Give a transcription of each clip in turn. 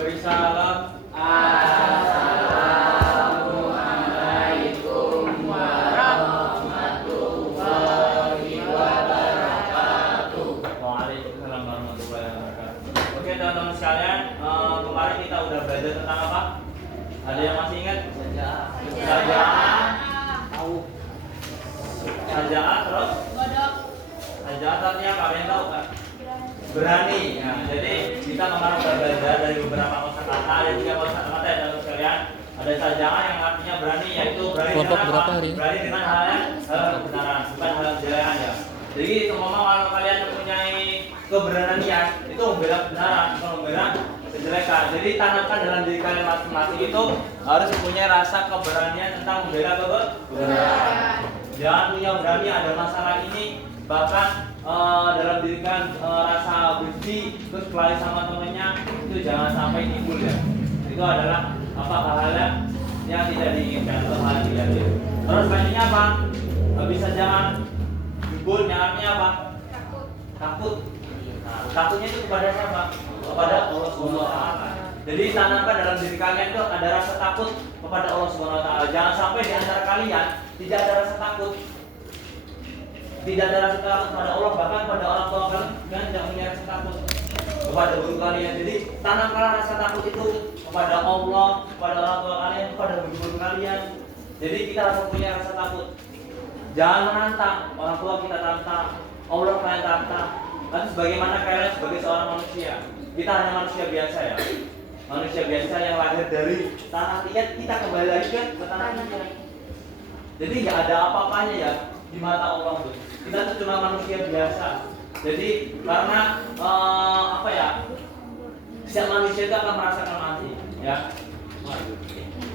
Beri salam. Assalamualaikum warahmatullahi wabarakatuh. Waalaikumsalam warahmatullahi wabarakatuh. Oke teman-teman sekalian, kemarin kita udah belajar tentang apa? Ada yang masih ingat? Sajaan. Tahu. Sajaan terus? Godok. Sajaan artinya apa? Ada yang tahu kan? Berani. Nah, jadi kita kemarin udah belajar dari beberapa kosakata, ada 3 kosakata ya teman-teman sekalian. Ada sajaan yang artinya berani, yaitu berani Kelompok dengan berapa apa? hari ini? Berani dengan hal yang kebenaran, bukan hal kejelekan ya. Jadi ngomong kalau kalian mempunyai keberanian itu membela kebenaran, bukan membela kejelekan. Jadi tanamkan dalam diri kalian masing-masing itu harus mempunyai rasa keberanian tentang membela kebenaran. Jangan punya berani ada masalah ini, bahkan dalam diri kan rasa benci terus kelahi sama temennya, itu jangan sampai timbul ya. Itu adalah apa hal-hal yang tidak diinginkan atau hal tidak diinginkan. Terus selanjutnya apa? Bisa jangan jubul, artinya apa? Takut. Nah, takutnya itu kepada siapa? Kepada Allah Subhanahu wa taala. Jadi tanamkan dalam diri kalian itu ada rasa takut kepada Allah Subhanahu wa taala. Jangan sampai di antara kalian tidak ada rasa takut. Tidak ada rasa takut kepada Allah, bahkan pada orang tua kalian tidak punya rasa takut kepada guru kalian. Jadi tanamkanlah rasa takut itu kepada Allah, kepada orang tua kalian, kepada guru kalian. Jadi kita harus punya rasa takut. Jangan menantang, orang tua kita tantang, Allah kalian tantang. Lalu sebagaimana kalian sebagai seorang manusia, kita hanya manusia biasa ya. Manusia biasa yang lahir dari tanah liat, kita kembali lagi ke tanah liat. Jadi nggak ada apa-apanya ya di mata Allah tuh. Kita tuh cuma manusia biasa. Jadi karena apa ya? Setiap manusia itu akan merasakan mati, ya.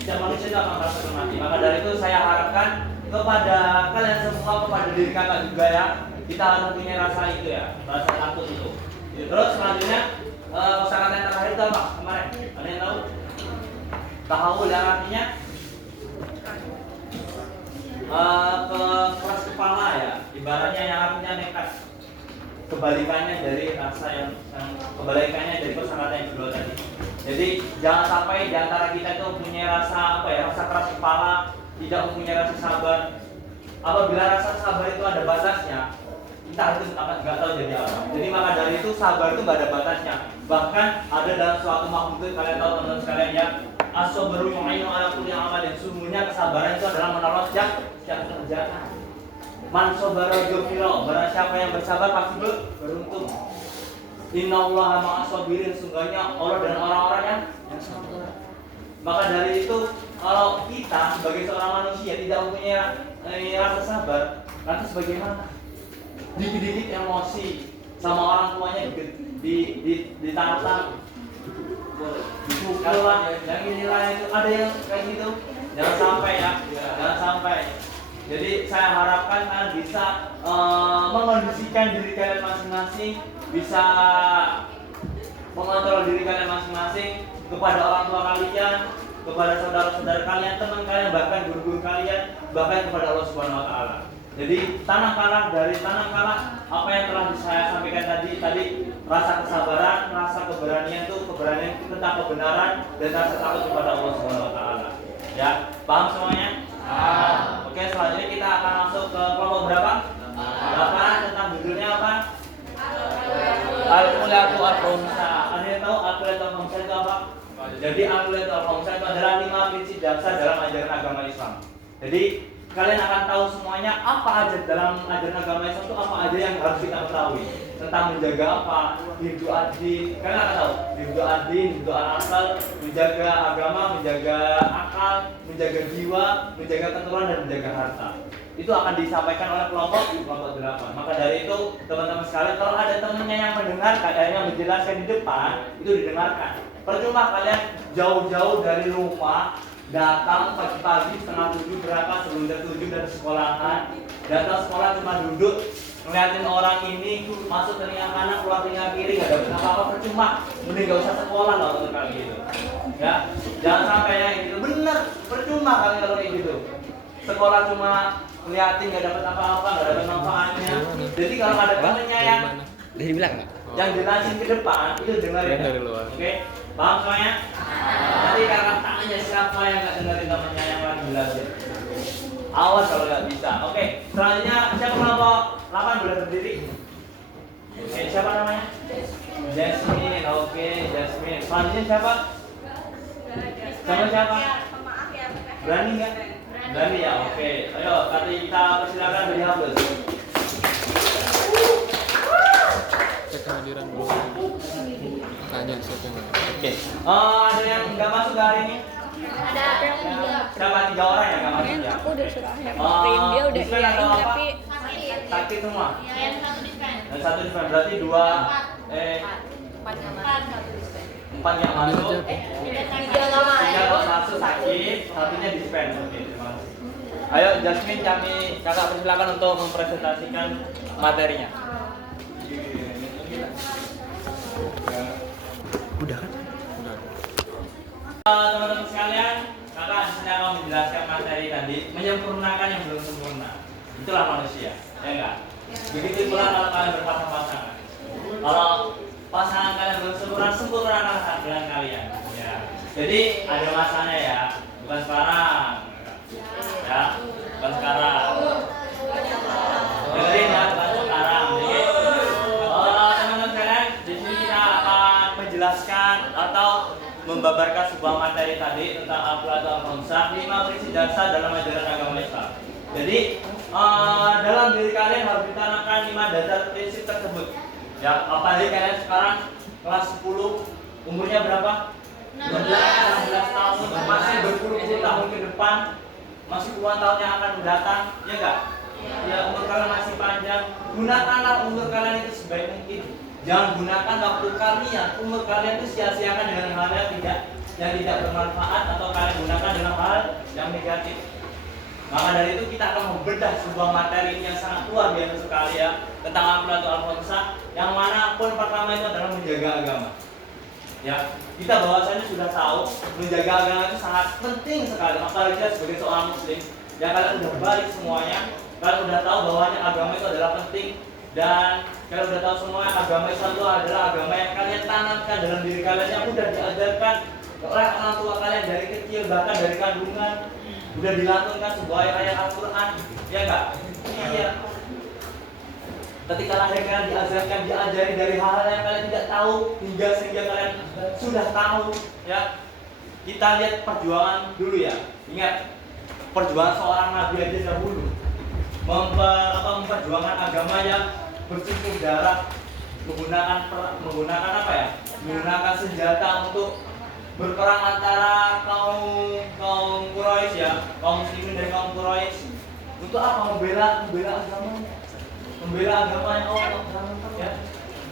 Setiap manusia itu akan merasakan mati. Maka dari itu saya harapkan kepada kalian semua, kepada diri kakak juga ya, kita harus mempunyai rasa itu ya, rasa takut itu. Terus selanjutnya kosakata yang terakhir itu apa kemarin? Ada yang tahu? Tahawul yang artinya keras kepala ya, ibaratnya yang artinya nekat. Kebalikannya dari rasa yang kebalikannya dari kosakata yang kedua tadi. Jadi jangan sampai di antara kita itu mempunyai rasa apa ya, rasa keras kepala, tidak mempunyai rasa sabar. Apabila rasa sabar itu ada batasnya, kita itu nggak tahu jadi apa. Jadi maka dari itu sabar itu nggak ada batasnya. Bahkan ada dalam suatu makhluk itu kalian tahu teman-teman sekalian ya, as-sabru yu'inu ala kulli amalin. Sungguhnya kesabaran itu adalah menolong setiap kerjaan. Man sabara yufiro, barang siapa yang bersabar pasti beruntung. Innallaha ma'as sabirin, sungguhnya Allah dan orang-orang yang sabar. Maka dari itu kalau kita sebagai seorang manusia tidak mempunyai rasa sabar, lantas bagaimana? Dikit-dikit emosi sama orang tuanya ditantang, dipukul lah, yang inilah itu ada yang kayak gitu. Jangan sampai ya, jangan sampai. Jadi saya harapkan kalian bisa mengondisikan diri kalian masing-masing, bisa mengontrol diri kalian masing-masing kepada orang tua kalian, kepada saudara-saudara kalian, teman kalian, bahkan guru-guru kalian, bahkan kepada Allah Subhanahu wa taala. Jadi tanamkanlah apa yang telah saya sampaikan tadi rasa kesabaran, rasa keberanian tentang kebenaran dan rasa takut kepada Allah Subhanahu wa taala. Ya, paham semuanya? Oke, selanjutnya kita akan masuk ke kelompok berapa? 8 tentang judulnya apa? Al-Qulatu Al-Khamsa. Ada yang tahu Al-Qulatu Al-Khamsa itu apa? Jadi Al-Qulatu Al-Khamsa itu adalah 5 prinsip dasar dalam ajaran agama Islam. Jadi kalian akan tahu semuanya apa aja dalam ajaran agama Islam itu apa aja yang harus kita ketahui tentang menjaga apa, hifdzu ad-din. Kalian akan tahu hifdzu ad-din, hifdzu al-aqal, menjaga agama, menjaga akal, menjaga jiwa, menjaga keturunan dan menjaga harta. Itu akan disampaikan oleh kelompok 8. Maka dari itu teman-teman sekalian, kalau ada temannya yang mendengar kayaknya menjelaskan di depan, itu didengarkan. Percuma kalian jauh-jauh dari rumah datang pagi-pagi setengah 7 berapa sebelum jam 7 dari sekolahan, datang sekolah cuma duduk ngeliatin orang ini masuk telinga kanan keluar telinga kiri nggak dapet apa-apa, percuma. Mending nggak usah sekolah lah untuk kali gitu ya. Jangan sampai ya gitu, bener percuma kali kalau kayak gitu. Sekolah cuma ngeliatin nggak dapet apa-apa, nggak dapet manfaatnya. Jadi kalau ada temennya yang dari belakang yang jelasin ke depan itu dengerin ya. Dari luar. Oke. Paham semuanya? Nanti karena tanya siapa yang nggak dengerin temannya yang lagi belajar. Awas kalau nggak bisa. Oke, selanjutnya siapa kelompok 8 boleh berdiri. Oke, siapa namanya? Jasmine. Oke, Jasmine. Selanjutnya siapa? Sama siapa? Berani nggak? Berani ya. Oke, ayo kita persilakan beri hapus. Cek kehadiran dulu. Tanya siapa yang Oke. Ada yang nggak masuk hari ini? Ada yang Siapa 3 orang yang nggak masuk ya? aku udah suruh yang print dia udah Dispen iyain atau apa? tapi Sakit semua. yang satu dispen. Dan 1 dispen berarti 2 4 yang masuk. 3 lama 3 kalau masuk sakit, satunya dispen. Oke, terima kasih. Ayo Jasmine, kakak persilakan untuk mempresentasikan materinya. Udah kan? Udah. Teman-teman sekalian, kakak di sini akan menjelaskan materi tadi, menyempurnakan yang belum sempurna. Itulah manusia, ya enggak? Begitu pula kalau kalian berpasang-pasangan. Kalau pasangan kalian belum sempurna, sempurnakan dengan kalian. Ya. Jadi ada masanya ya, bukan sekarang. Ya, bukan sekarang. Dengerin ya, bukan sekarang. Jadi, teman-teman sekalian, di sini kita akan menjelaskan atau membabarkan sebuah materi tadi tentang Al-Qur'an Al-Khamsah, 5 prinsip dasar dalam ajaran agama Islam. Jadi dalam diri kalian harus ditanamkan 5 dasar prinsip tersebut. Ya, apalagi kalian sekarang kelas 10, umurnya berapa? 16 tahun, masih berpuluh-puluh tahun ke depan, masih puluhan tahun yang akan mendatang, ya enggak? Ya, umur kalian masih panjang. Gunakanlah umur kalian itu sebaik mungkin. Jangan gunakan waktu kalian, umur kalian itu sia-siakan dengan hal yang tidak bermanfaat atau kalian gunakan dengan hal yang negatif. Maka dari itu kita akan membedah sebuah materi yang sangat luar biasa sekali ya tentang Al-Qur'an Al-Khamsah, yang mana pun pertama itu adalah menjaga agama. Ya, kita bahwasanya sudah tahu menjaga agama itu sangat penting sekali, apalagi kita sebagai seorang muslim. Ya, kalian sudah balik semuanya, kalian sudah tahu bahwanya agama itu adalah penting. Dan kalian sudah tahu semua agama Islam itu adalah agama yang kalian tanamkan dalam diri kalian, yang sudah diajarkan oleh orang tua kalian dari kecil, bahkan dari kandungan sudah dilantunkan sebuah ayat Al-Quran, ya enggak? Iya. Ketika lahir kalian diajarkan, diajari dari hal-hal yang kalian tidak tahu hingga sehingga kalian sudah tahu, ya. Kita lihat perjuangan dulu ya. Ingat, perjuangan seorang nabi aja dahulu memperjuangkan agamanya, bercucur darah, menggunakan apa ya? Menggunakan senjata untuk berperang antara kaum Quraisy ya, kaum muslimin dari kaum Quraisy. Untuk apa? Membela agamanya. Membela agamanya Allah ya.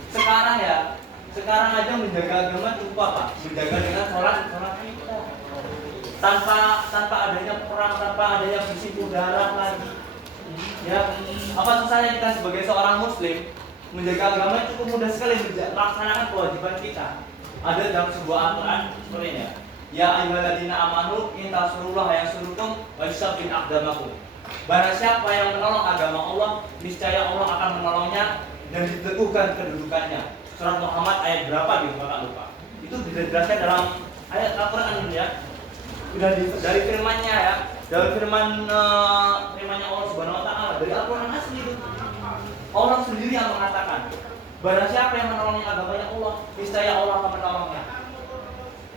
Sekarang aja menjaga agama itu apa? Menjaga dengan sholat kita. Tanpa adanya perang, tanpa adanya bersimpul darah lagi. Ya, apa susahnya kita sebagai seorang muslim menjaga agama cukup mudah sekali melaksanakan kewajiban kita. Ada dalam sebuah Al-Quran seperti ini. Ya ayyuhalladzina amanu in tansurullah yansurkum wa yusabbit aqdamakum. Barang siapa yang menolong agama Allah, niscaya Allah akan menolongnya dan diteguhkan kedudukannya. Surat Muhammad ayat berapa gitu, Kakak lupa. Itu dijelaskan dalam ayat Al-Quran ini ya. Sudah dari firman-Nya ya. Dari firman-Nya Allah Subhanahu wa taala, dari Al-Quran asli itu. Allah sendiri yang mengatakan, barang siapa yang menolong agamanya Allah, niscaya Allah akan menolongnya.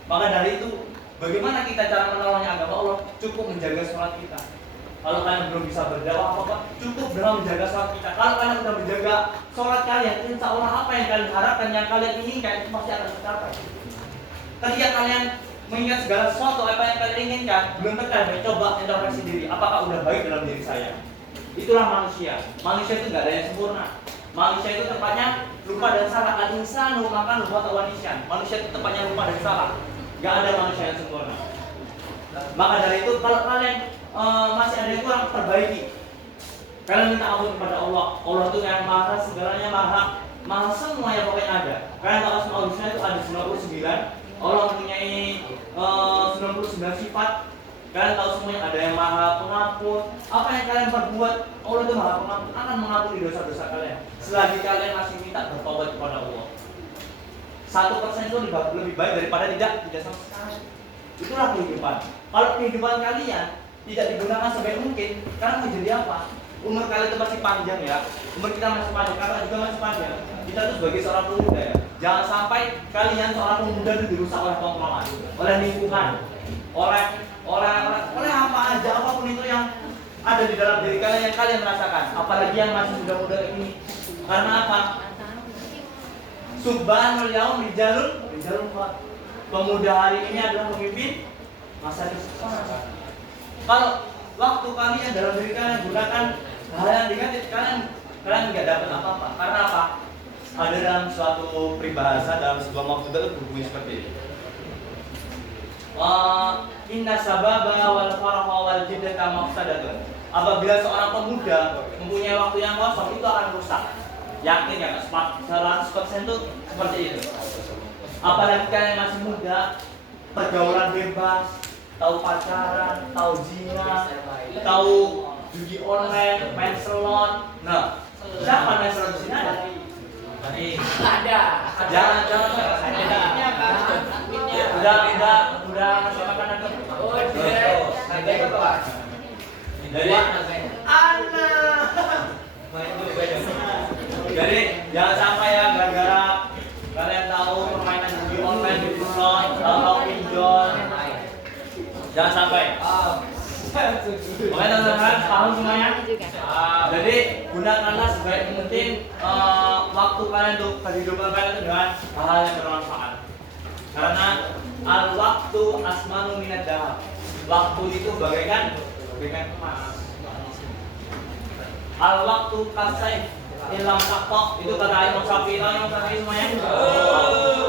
Maka dari itu, bagaimana kita cara menolongnya agama Allah? Cukup menjaga sholat kita. Kalau kalian belum bisa berdakwah apa-apa, cukup dengan menjaga sholat kita. Kalau kalian sudah menjaga sholat kalian, insya Allah apa yang kalian harapkan, yang kalian inginkan itu pasti akan tercapai. Ketika kalian mengingat segala sesuatu apa yang kalian inginkan, belum tercapai, coba introspeksi diri. Apakah udah baik dalam diri saya? Itulah manusia. Manusia itu nggak ada yang sempurna. Manusia itu tempatnya lupa dan salah. Al-insanu maka lupa tawanisyan. Manusia itu tempatnya lupa dan salah. Nggak ada manusia yang sempurna. Maka dari itu kalau kalian masih ada yang kurang, perbaiki. Kalian minta ampun kepada Allah. Allah itu yang maha segalanya, maha semua yang pokoknya ada. Kalian tahu Asmaul Husna itu ada 99. Allah mempunyai 99 sifat. Kalian tahu semuanya, ada yang maha pengampun. Apa yang kalian perbuat, Allah itu maha pengampun, akan mengampuni dosa-dosa kalian selagi kalian masih minta bertobat kepada Allah. 1% itu lebih baik daripada tidak sama sekali. Itulah kehidupan. Kalau kehidupan kalian tidak digunakan sebaik mungkin, karena menjadi apa? Umur kalian itu masih panjang ya. Umur kita masih panjang, kakak juga masih panjang. Kita tuh sebagai seorang pemuda ya. Jangan sampai kalian seorang pemuda itu dirusak oleh tongkrongan, oleh lingkungan, oleh apa aja, apapun itu yang ada di dalam diri kalian yang kalian merasakan. Apalagi yang masih muda-muda ini. Karena apa? Subhanul yaum rijalun kuat. Pemuda hari ini adalah pemimpin masa depan. Kalau waktu kalian dalam diri kalian gunakan hal yang negatif, kalian nggak dapat apa-apa. Karena apa? Ada dalam suatu peribahasa, dalam sebuah maftudah itu berbunyi seperti ini. Inna sababa wal faraha wal jiddata mafsadatun. Apabila seorang pemuda mempunyai waktu yang kosong, itu akan rusak. Yakin ya, 100% itu seperti itu. Apalagi kalian masih muda, pergaulan bebas, tahu pacaran, tahu zina, tahu judi online, main salon. Nah, siapa main salon di sini ada? Ada. Jangan udah ngasih makanan ke. Oh, iya. Jadi jadi jangan sampai ya gara-gara kalian tahu permainan judi online di salon, tahu pinjol. Jangan sampai. Oke teman-teman, paham semuanya? Jadi gunakanlah sebaik mungkin waktu kalian untuk kehidupan kalian itu dengan hal yang bermanfaat. Karena al-waktu asmanu minad dahab. Waktu itu bagaikan emas. Al-waktu kasai ilam taktok, itu kata Imam Syafi'i. Tahu Imam Syafi'i semuanya?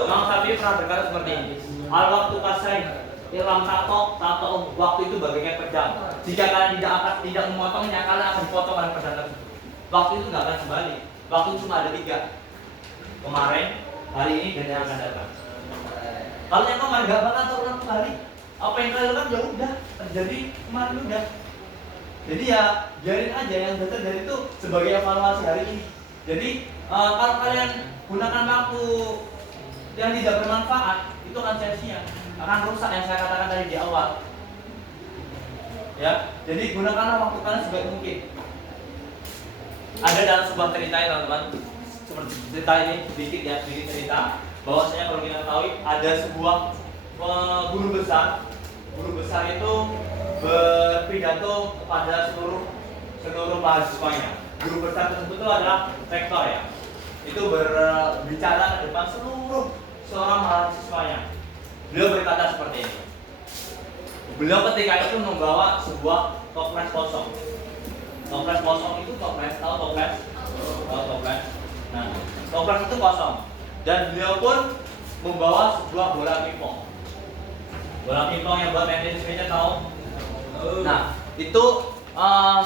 Imam Syafi'i pernah berkata seperti ini. Al-waktu kasai ilam tato waktu itu bagaikan pedang. Jika kalian tidak memotongnya, kalian akan dipotong oleh pedang tersebut. Waktu itu nggak akan kembali. Waktu cuma ada 3. Kemarin, hari ini, dan yang akan datang. Kalau yang kemarin nggak bakal terulang kembali. Apa yang kalian lakukan ya udah terjadi kemarin udah. Jadi ya biarin aja yang datang dari itu sebagai evaluasi hari ini. Jadi kalau kalian gunakan waktu yang tidak bermanfaat, itu akan sia-sia, akan rusak yang saya katakan tadi di awal. Ya, jadi gunakanlah waktu kalian sebaik mungkin. Ada dalam sebuah cerita ya teman-teman, seperti cerita ini sedikit cerita. Bahwasanya kalau kita ketahui ada sebuah guru besar itu berpidato kepada seluruh mahasiswanya. Guru besar tersebut itu adalah rektor ya. Itu berbicara ke depan seorang mahasiswanya. Beliau berkata seperti ini. Beliau ketika itu membawa sebuah toples kosong. Toples kosong itu toples, tahu toples? Tahu toples. Nah, toples itu kosong. Dan beliau pun membawa sebuah bola pingpong. Bola pingpong yang buat main tenis meja tahu? Nah, itu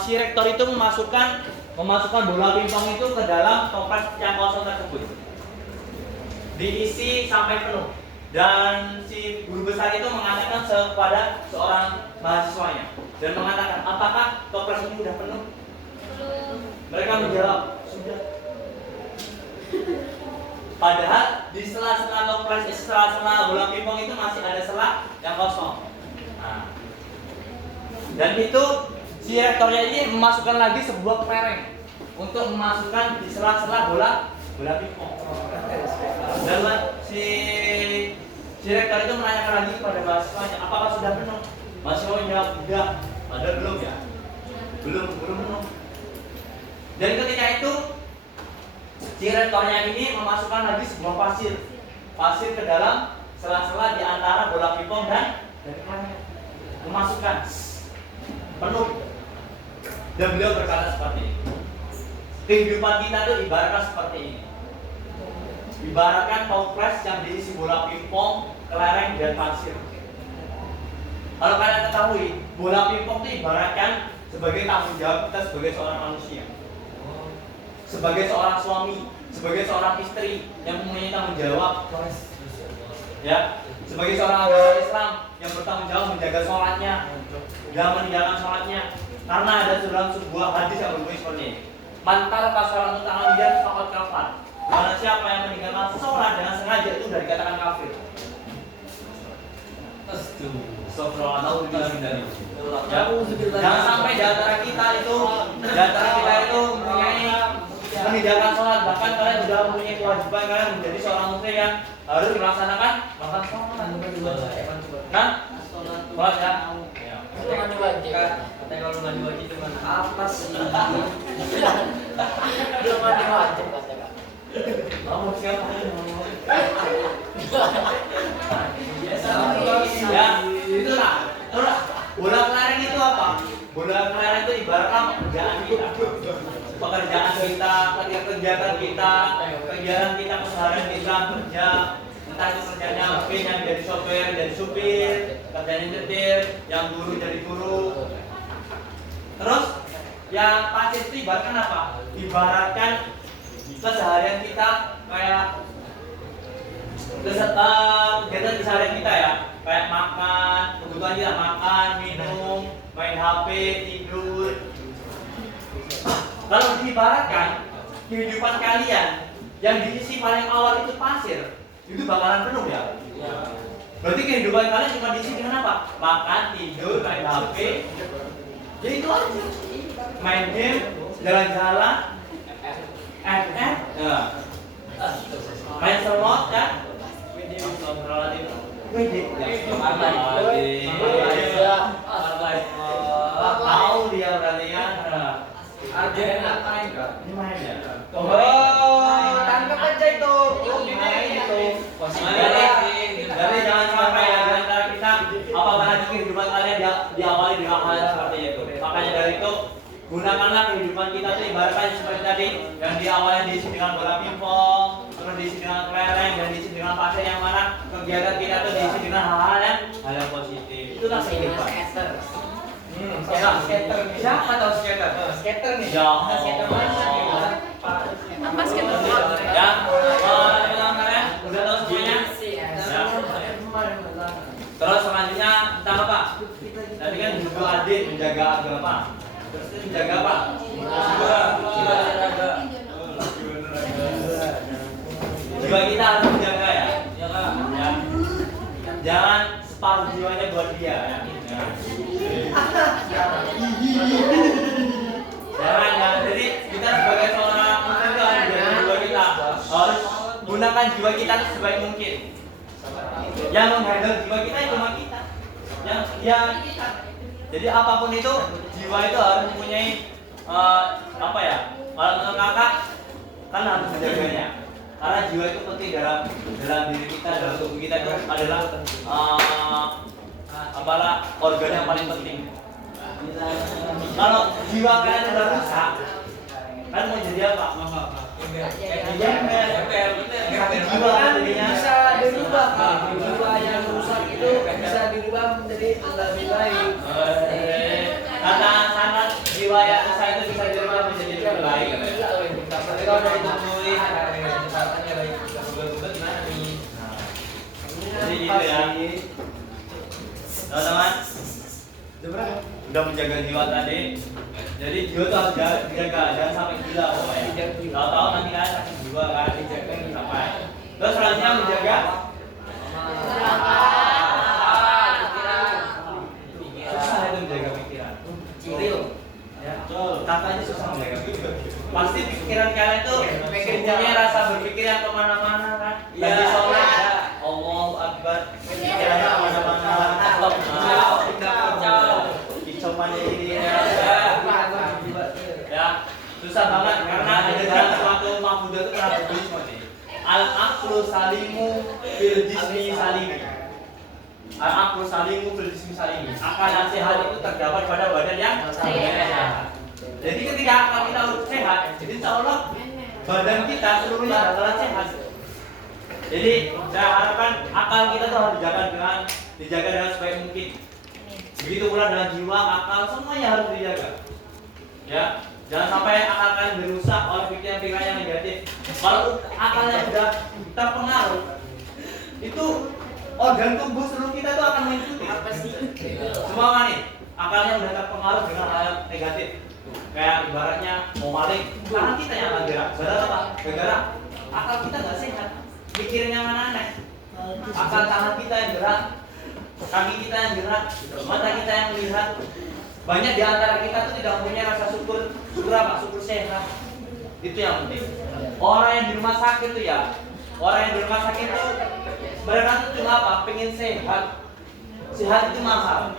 si rektor itu memasukkan bola pingpong itu ke dalam toples yang kosong tersebut. Diisi sampai penuh. Dan si guru besar itu mengatakan kepada seorang mahasiswanya dan mengatakan, apakah toples ini sudah penuh? Mereka menjawab, sudah. Padahal di sela-sela toples, sela-sela bola pingpong itu masih ada sela yang kosong. Nah, dan itu si rektornya ini memasukkan lagi sebuah kelereng untuk memasukkan di sela-sela bola pingpong. Dan si rektor itu menanyakan lagi kepada mahasiswanya, apakah sudah penuh? Mahasiswa menjawab, tidak. Padahal belum ya? Belum penuh. Dan ketika itu si rektornya ini memasukkan lagi sebuah pasir ke dalam sela-sela di antara bola pingpong dan kelereng. Memasukkan penuh. Dan beliau berkata seperti ini. Kehidupan kita itu ibaratkan seperti ini. Ibaratkan toples yang diisi bola pingpong, kelereng dan pasir. Kalau kalian ketahui, bola pingpong itu ibaratkan sebagai tanggung jawab kita sebagai seorang manusia, sebagai seorang suami, sebagai seorang istri yang mempunyai tanggung jawab, ya, sebagai seorang agama Islam yang bertanggung jawab menjaga sholatnya, jangan meninggalkan sholatnya. Karena ada dalam sebuah hadis yang berbunyi seperti ini. Man taraka sholatan ta'amidan faqad kafar. Barang siapa yang meninggalkan sholat dengan sengaja itu sudah dikatakan kafir. Astagfirullahaladzim. Jangan sampai di antara kita itu mempunyai meninggalkan sholat, bahkan kalian sudah mempunyai kewajiban kalian menjadi seorang muslim yang harus melaksanakan sholat. Nah, sholat ya. Mandi wajib. Katanya kalau mandi wajib cuma apa sih? Belum mandi wajib katanya. Kamu siapa? Ya, itulah. Terus bola kelereng itu apa? Bola kelereng itu ibaratnya pekerjaan kita. Pekerjaan kita, kegiatan kita keseharian kita kerja. Entah itu kerjanya mungkin yang jadi sopir, jadi supir, kerjanya nyetir, yang guru jadi guru. Terus yang pasir itu ibaratkan apa? Ibaratkan keseharian kita kayak kegiatan keseharian kita ya, kayak makan, kebutuhan kita makan, minum, main HP, tidur. Kalau diibaratkan kehidupan kalian yang di sisi paling awal itu pasir, itu bakalan penuh ya. Berarti kehidupan kalian cuma diisi dengan apa? Makan, tidur, main HP. Ya itu aja. Main game, jalan-jalan, FF, ya. Main slot kan? Tahu dia berarti ya. Ada ngapain kak? Ini main ya. Oh, tangkap aja itu. Jadi jangan sampai ya di antara kita apabila kehidupan kalian diawali dengan hal seperti itu. Makanya dari itu gunakanlah kehidupan kita itu ibaratnya seperti tadi yang diawali diisi dengan bola pingpong, terus diisi dengan kelereng dan diisi dengan pasir yang mana kegiatan kita itu diisi dengan hal yang positif. Itulah kehidupan. Skater. Siapa tahu skater? Skater nih. Ya. Skater mana nih? Apa skater? Ya. Kalian udah tahu semuanya? Ya. Terus selanjutnya tentang apa? Tadi kan juga adil menjaga agama. Terus menjaga apa? Jiwa kita harus menjaga ya. Ya. Jangan separuh jiwanya buat dia ya. Jangan. Jadi kita sebagai seorang muslim itu harus menjaga jiwa kita. Harus gunakan jiwa kita sebaik mungkin. Yang menghandle jiwa kita cuma kita. Yang kita. Jadi apapun itu jiwa itu harus mempunyai apa ya? Kalau untuk kakak kan harus menjaganya. Karena jiwa itu penting dalam diri kita, dalam tubuh kita itu adalah apalah organ yang paling penting. Kalau jiwa kalian sudah rusak, kan mau jadi apa? Jiwa kan Bisa dirubah kak. Jiwa yang rusak itu bisa dirubah menjadi lebih baik. Kata sanad jiwa yang rusak itu bisa dirubah menjadi lebih baik. Tapi kalau dari tubuh kesehatannya baik, bukan gimana nih? Jadi gitu ya. Teman-teman, udah menjaga jiwa tadi. Jadi jiwa itu harus dijaga, jangan sampai gila pokoknya. Tahu-tahu nanti kan sakit jiwa kan dijaga sampai. Terus selanjutnya menjaga susah itu menjaga pikiran. Ya, katanya susah menjaga pikiran. Pasti pikiran kalian tuh mempunyai rasa berpikir yang kemana-mana kan. Lagi sholat, Allahu Akbar, pikirannya kemana-mana. Kicauannya ini ya susah banget karena ada dalam suatu mahfudzah itu pernah ditulis seperti al-aqlu salimu fil jismi salimi. Al-aqlu salimu fil jismi salimi. Akal yang sehat itu terdapat pada badan yang sehat. Jadi ketika akal kita sehat, jadi insya Allah badan kita seluruhnya bakalan sehat. Jadi saya harapkan akal kita tuh harus dijaga dengan sebaik mungkin. Begitu pula dengan jiwa, akal semuanya harus dijaga. Ya, jangan sampai akal kalian dirusak oleh pikiran-pikiran yang negatif. Kalau akalnya sudah terpengaruh, itu organ tubuh seluruh kita itu akan mengikuti. Apa sih? Semua nih, akalnya sudah terpengaruh dengan hal negatif. Kayak ibaratnya mau maling, tangan kita yang akan gerak. Saudara apa? Bergerak. akal kita nggak sehat, mikirnya mana aneh. Akal tangan kita yang gerak, kaki kita yang gerak, mata kita yang melihat. Banyak di antara kita tuh tidak punya rasa syukur, syukur sehat. Itu yang penting. Orang yang di rumah sakit tuh ya, orang yang di rumah sakit tuh mereka tuh cuma apa? Pengen sehat. Sehat itu mahal.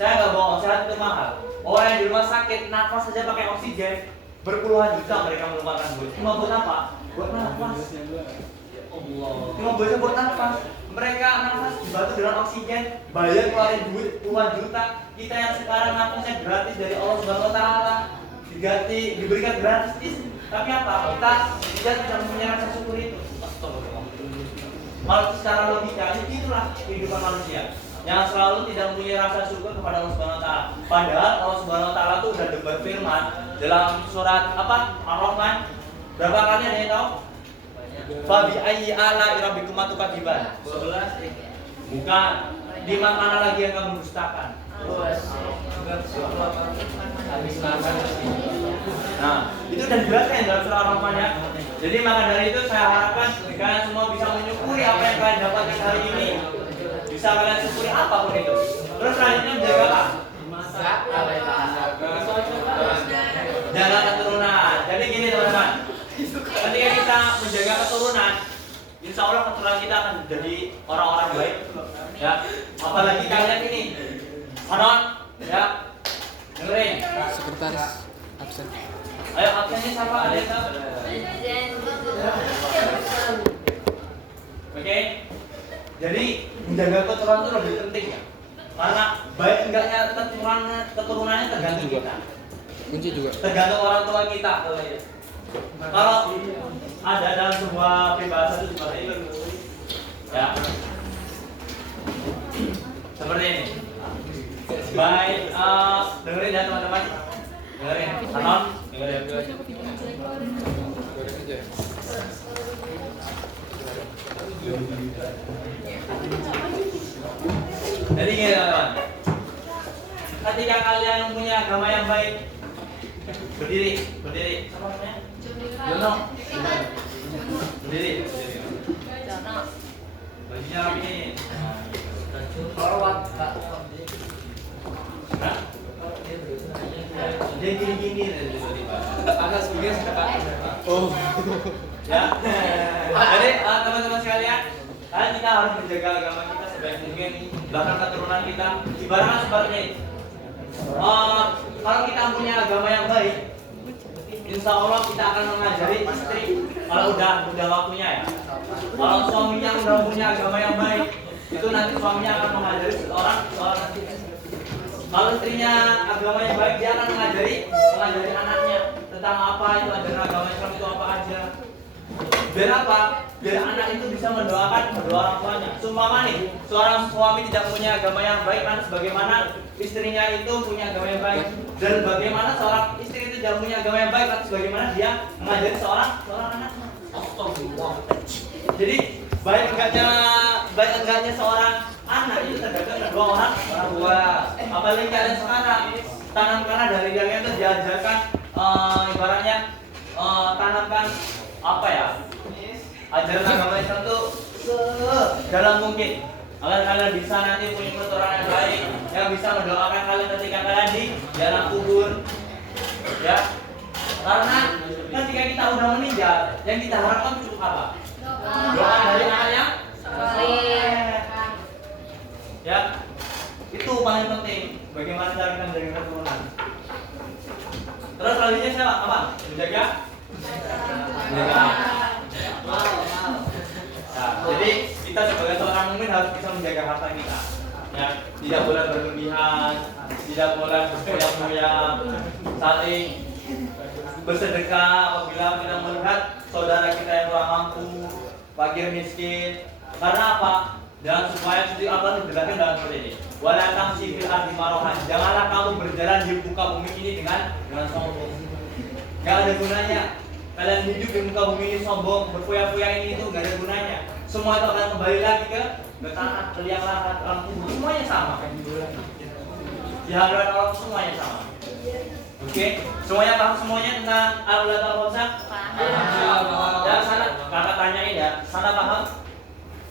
Saya nggak bohong, sehat itu mahal. Orang yang di rumah sakit nafas saja pakai oksigen, berpuluhan juta mereka mengeluarkan duit. Cuma buat apa? Buat nafas. Cuma buat nafas. Mereka nafas dibantu dengan oksigen, bayar keluarin duit puluhan juta. Kita yang sekarang nafasnya gratis dari Allah Subhanahu Wa Taala, diberikan gratis. Tapi apa? Kita tidak punya rasa syukur itu. Kalau secara logika, itulah kehidupan manusia yang selalu tidak mempunyai rasa syukur kepada Allah Subhanahu Wa Taala. Padahal Allah Subhanahu Wa Taala itu sudah berfirman dalam surat apa? Ar-Rahman. Berapa kali ada yang tahu? Fabi ayyi ala rabbikum tukadziban. 11. Bukan. Di mana lagi yang kamu dustakan? Nah, itu dan jelaskan dalam surah Ar-Rahman ya. Jadi maka dari itu saya harapkan kalian semua bisa menyukuri apa yang kalian dapatkan hari ini. Bisa kalian syukuri apapun itu. Terus selanjutnya menjaga apa? Jaga keturunan. Jadi gini teman-teman. Ketika kita menjaga keturunan, insya Allah keturunan kita akan jadi orang-orang baik. Ya, apalagi kalian ini, Anon, ya, dengerin. Sekretaris absen. Ayo absennya siapa? Ada yang tahu? Oke. Jadi menjaga keturunan itu lebih penting ya. Karena baik enggaknya keturunannya tergantung kita. Kunci juga. Tergantung orang tua kita. Kalau ada dalam sebuah peribahasa itu seperti itu. Ya. Seperti ini. Baik, dengerin ya teman-teman. Dengerin. Anon, dengerin. Jadi gini teman-teman. Ketika kalian punya agama yang baik, berdiri. Apa namanya? Jono. Berdiri. Bajunya rapi nih. Hormat, Kak. Nah. Dia gini tiba-tiba. Agak sebagai sedekah. Oh. Ya. Jadi teman-teman sekalian, kita harus menjaga agama kita sebaik mungkin, bahkan keturunan kita. Ibaratnya seperti ini. Kalau kita punya agama yang baik, insya Allah kita akan mengajari istri. Kalau udah waktunya ya. Kalau suaminya udah punya agama yang baik, itu nanti suaminya akan mengajari seorang nanti. Kalau istrinya agama yang baik, dia akan mengajari anaknya tentang apa itu ajaran agama Islam itu apa aja. Biar apa? Biar anak itu bisa mendoakan kedua orang tuanya. Sumpama nih, seorang suami tidak punya agama yang baik, lantas bagaimana istrinya itu punya agama yang baik? Dan bagaimana seorang istri itu tidak punya agama yang baik, lantas bagaimana dia mengajari seorang anaknya? Astagfirullah. Jadi baik enggaknya seorang anak itu tergantung kedua orang tua. Apalagi kalian sekarang tanamkan dari kalian itu diajarkan ibaratnya tanamkan apa ya, ajaran agama Islam itu dalam mungkin agar kalian bisa nanti punya keturunan yang baik yang bisa mendoakan kalian ketika kalian di dalam kubur ya. Karena ketika kita udah meninggal, yang kita harapkan cukup apa? Doa dari anak yang soleh. Ya, itu paling penting. Bagaimana cara kita menjaga keturunan. Terus selanjutnya siapa? Apa? Menjaga. Nah, jadi kita sebagai seorang mukmin harus bisa menjaga harta kita. Ya, tidak boleh berlebihan, tidak boleh berfoya-foya, saling bersedekah apabila kita melihat saudara kita yang kurang mampu, fakir miskin. Karena apa? Dan supaya Allah dijelaskan dalam surat ini. Wala tamshi fil ardi marahan. Janganlah kamu berjalan di muka bumi ini dengan sombong. Gak ada gunanya. Kalian hidup di muka bumi ini sombong, berfoya-foya ini itu gak ada gunanya. Semua itu akan kembali lagi ke tanah, ke liang lahat, alam kubur. Semuanya sama. Di hadapan Allah semuanya sama. Oke, semuanya paham semuanya tentang al-Ulatul Khamsah? Ya, sana. tanyain ya. Sana paham?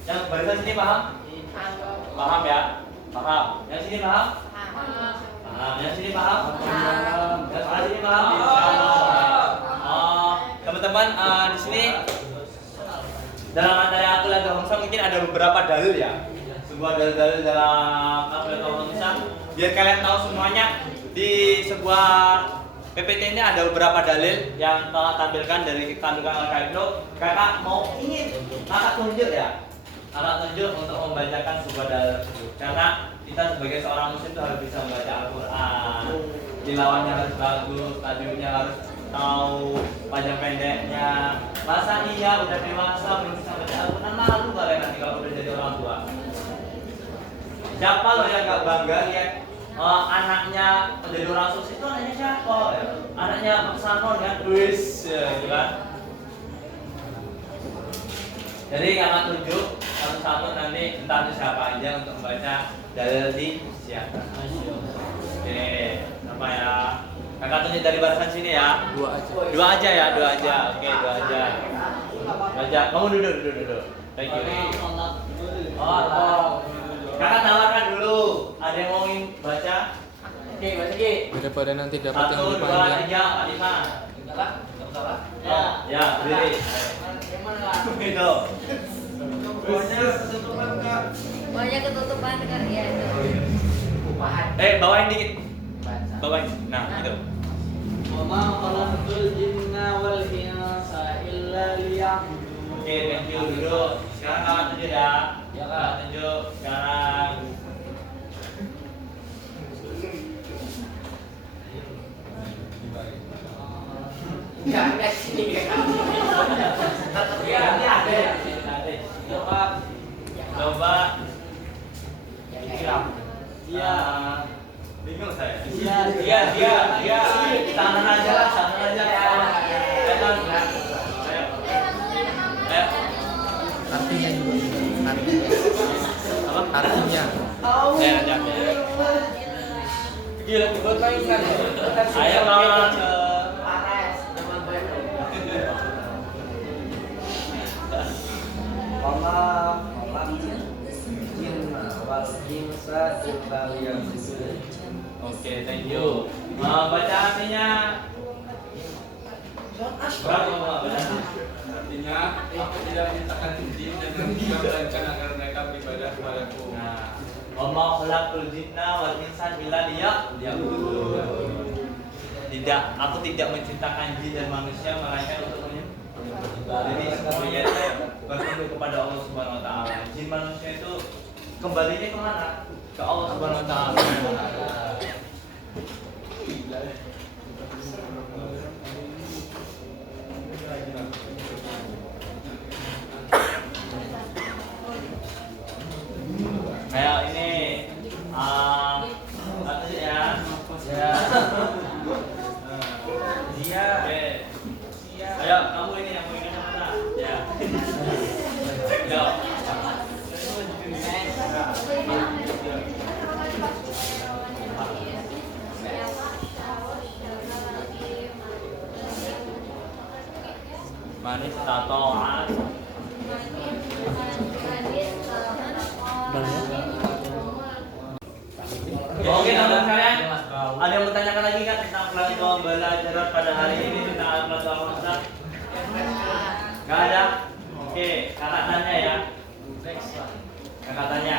Yang barisan sini paham? Paham ya? Paham. Yang sini paham? Paham. Yang sini paham? Yang sebelah sini paham? Teman-teman di sini dalam materi akil al-khamsah mungkin ada beberapa dalil ya. Sebuah dalil-dalil dalam akil al-khamsah biar kalian tahu semuanya. Di sebuah PPT ini ada beberapa dalil yang telah tampilkan dari kandungan al-kaidno. Kakak mau kakak tunjuk ya. Kakak tunjuk untuk membacakan sebuah dalil tersebut. Karena kita sebagai seorang muslim itu harus bisa membaca Al-Quran. Tilawahnya harus bagus, tajwidnya harus tahu, panjang pendeknya. Masa iya udah dewasa belum bisa baca Al-Quran, malu kalian nanti kalau udah jadi orang tua. Siapa loh yang gak bangga lihat anaknya menjadi orang sukses? Itu anaknya siapa ya? Anaknya Maksanon ya, wis ya, gitu kan. Jadi kakak tunjuk satu-satu nanti entah itu siapa aja untuk membaca dalil di siapa. Oke, apa ya? Kakak tunjuk dari barisan sini ya. Dua aja ya, dua aja. Oke, dua aja. Dua aja. Kamu duduk. Thank you. Oh. Kakak tawarkan dulu. Ada yang mau ingin baca? Oke, baca Ki. Daripada nanti dapat yang 1, lebih 2, panjang. 3, 4, 5. Ya, berdiri. Itu. Banyak ketutupan kan ya itu. Bawain dikit. Bawain. Nah, itu. Wama khalaqtul jinna wal insa illa liya'budun. Oke, thank you duduk. Sekarang kakak tunjuk ya. Ya, Kak. Kakak tunjuk sekarang. Ya, sini Ya, ini ada ya. Coba. Iya. Bingung saya. Iya. Tangan aja lah, tangan aja. Ayo. Artinya juga. Apa? Artinya. Aja. Gila, buat main kan. Ayo kawan. Oke, thank you. Baca artinya. Berapa baca? Artinya, aku tidak menciptakan jin dan juga melainkan agar mereka beribadah kepadaku. Nah, Wama khalaqtul jinna wal insa illa liya'budun. Tidak, aku tidak menciptakan jin dan manusia melainkan untuk menyembah. Jadi semuanya itu bertunduk kepada Allah Subhanahu wa taala. Jin manusia itu kembalinya kemana? Ke Allah Subhanahu wa taala. Kayak ini satu ya. Ya. Dia. Oke. Ayo kamu ini yang mau ingin mana? Ya. Yo. Manis tatoan. Oke teman-teman sekalian, ada yang bertanyakan lagi kan tentang pembelajaran pada hari ini tentang pelajaran Al-Quran? Gak ada? Oke, kakak tanya ya. Kakak tanya.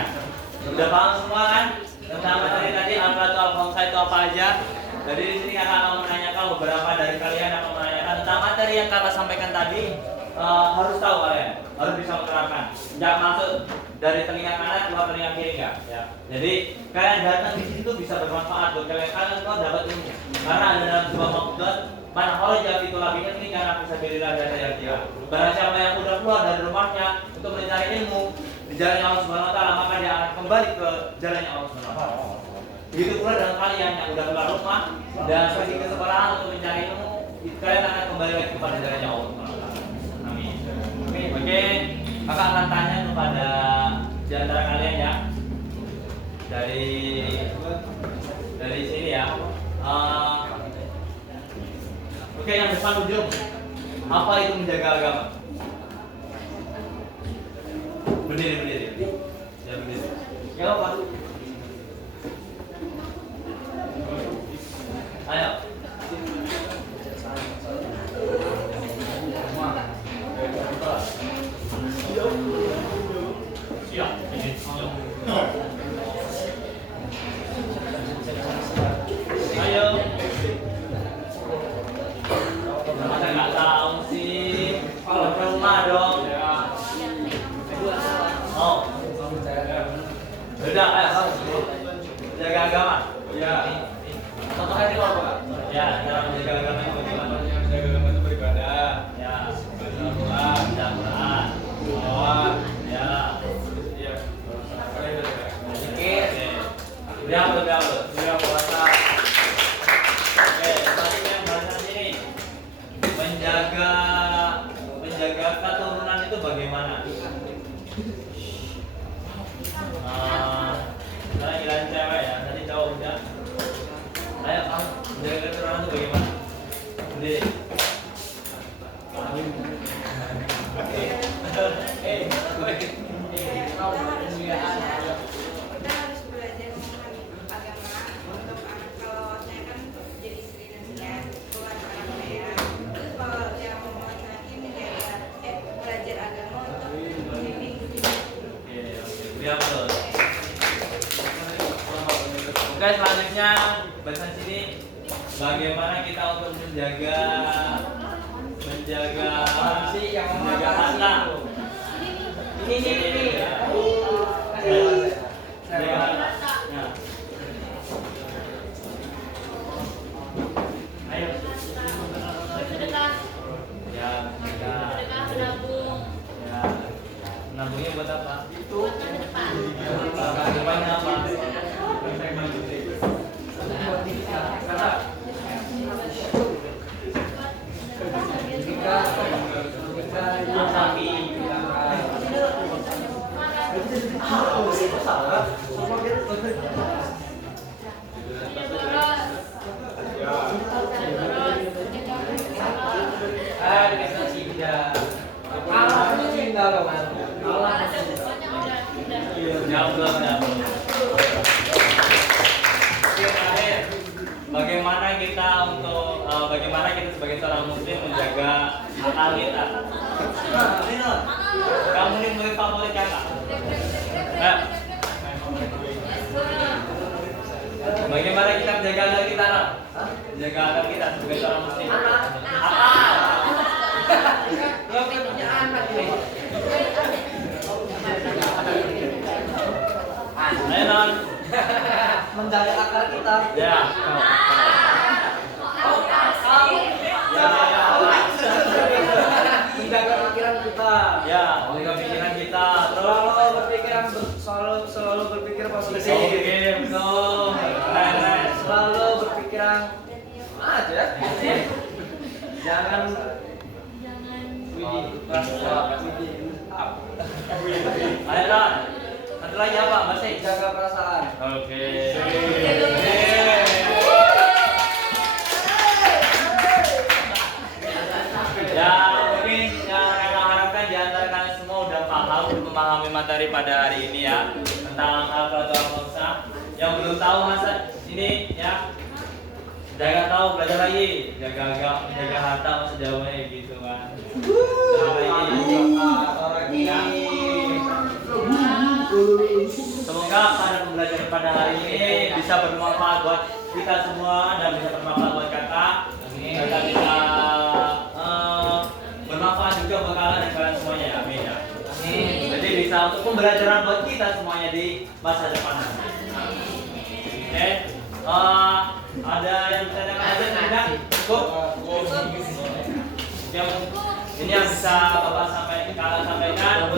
Udah paham semua kan? Tentang materi tadi Al-Khamsah itu apa aja? Jadi di sini kakak akan menanyakan beberapa dari kalian akan menanyakan tentang materi yang kakak sampaikan tadi. Harus tahu kalian, harus bisa menerapkan. Jangan masuk dari telinga kanan keluar telinga kiri enggak ya. Jadi kalian datang di sini tuh bisa bermanfaat buat kalian tuh dapat ilmu. Karena ada dalam sebuah maksud man kharaja fi talabihi ini karena bisa berilah data yang dia. Barang siapa yang udah keluar dari rumahnya untuk mencari ilmu di jalan Allah Subhanahu wa taala, maka dia akan kembali ke jalannya Allah Subhanahu wa taala. Begitu pula dengan kalian yang udah keluar rumah dan pergi ke sekolahan untuk mencari ilmu, kalian akan kembali lagi kepada jalannya Allah Subhanahu wa taala. Amin. Oke, kakak akan tanya kepada di antara kalian ya. Dari sini ya. Oke, yang depan ujung. Apa itu menjaga agama? Berdiri. Ya berdiri. Ya apa? Ayo. Siap. Ayo. Masa nggak tahu sih? Kalau ke rumah dong. Oh. Udah, ayo. Jaga agama. Ya. Contohnya itu apa, Kak? Ya, cara menjaga agama itu bagaimana? Jaga agama itu beribadah. Ya, Al-Quran. baca Quran. Sholat. Ya. Iya. Apa itu? Zikir. Udah puasa. Oke, selanjutnya bahasan ini menjaga keturunan itu bagaimana? Sekarang giliran cewek ya, tadi cowok udah. Ayo, kamu menjaga keturunan itu bagaimana? Berdiri. Kita harus belajar memahami agama untuk anak. Kalau saya kan jadi istri nanti ya, bukan anak saya. Terus kalau yang mau nanti belajar agama untuk membimbing. Oke, betul. Oke, selanjutnya bahasan sini bagaimana kita untuk menjaga harta. Ini. Menjaga harta. Ya. Ayo. Sedekah. Ya, menjaga. Sedekah menabung. Ya. Menabungnya buat apa? Buat masa depan. Depannya apa? Bagaimana kita sebagai seorang muslim menjaga akal kita? Kamu ini murid favorit kakak. Bagaimana kita menjaga akal kita, Nak? Menjaga akal kita sebagai seorang muslim. Akal. Yang punya anak ini. Ayo, Non. Menjaga akal kita. Ya. Menjaga pikiran kita. Ya, menjaga pikiran kita. Selalu berpikir positif. Oke, betul. Keren. Selalu berpikiran aja. Jangan Ayo, Non. Satu lagi apa, Mas? jaga perasaan. Oke. Ya, mungkin yang saya harapkan di antara kalian semua udah paham, udah memahami materi pada hari ini ya tentang al-Fatihah Al-Musa. Yang belum tahu masa ini ya, jaga tahu, belajar lagi, jaga agama, jaga harta masa jawabannya gitu kan. Semoga pada pembelajaran pada hari ini bisa bermanfaat buat kita semua dan bisa bermanfaat buat kakak. Kita bisa bermanfaat juga buat kalian dan kalian semuanya ya. Amin ya. Jadi bisa untuk pembelajaran buat kita semuanya di masa depan. Oke. Ada yang ditanyakan aja tidak? Cukup? Ini yang bisa Bapak sampaikan, kakak sampaikan.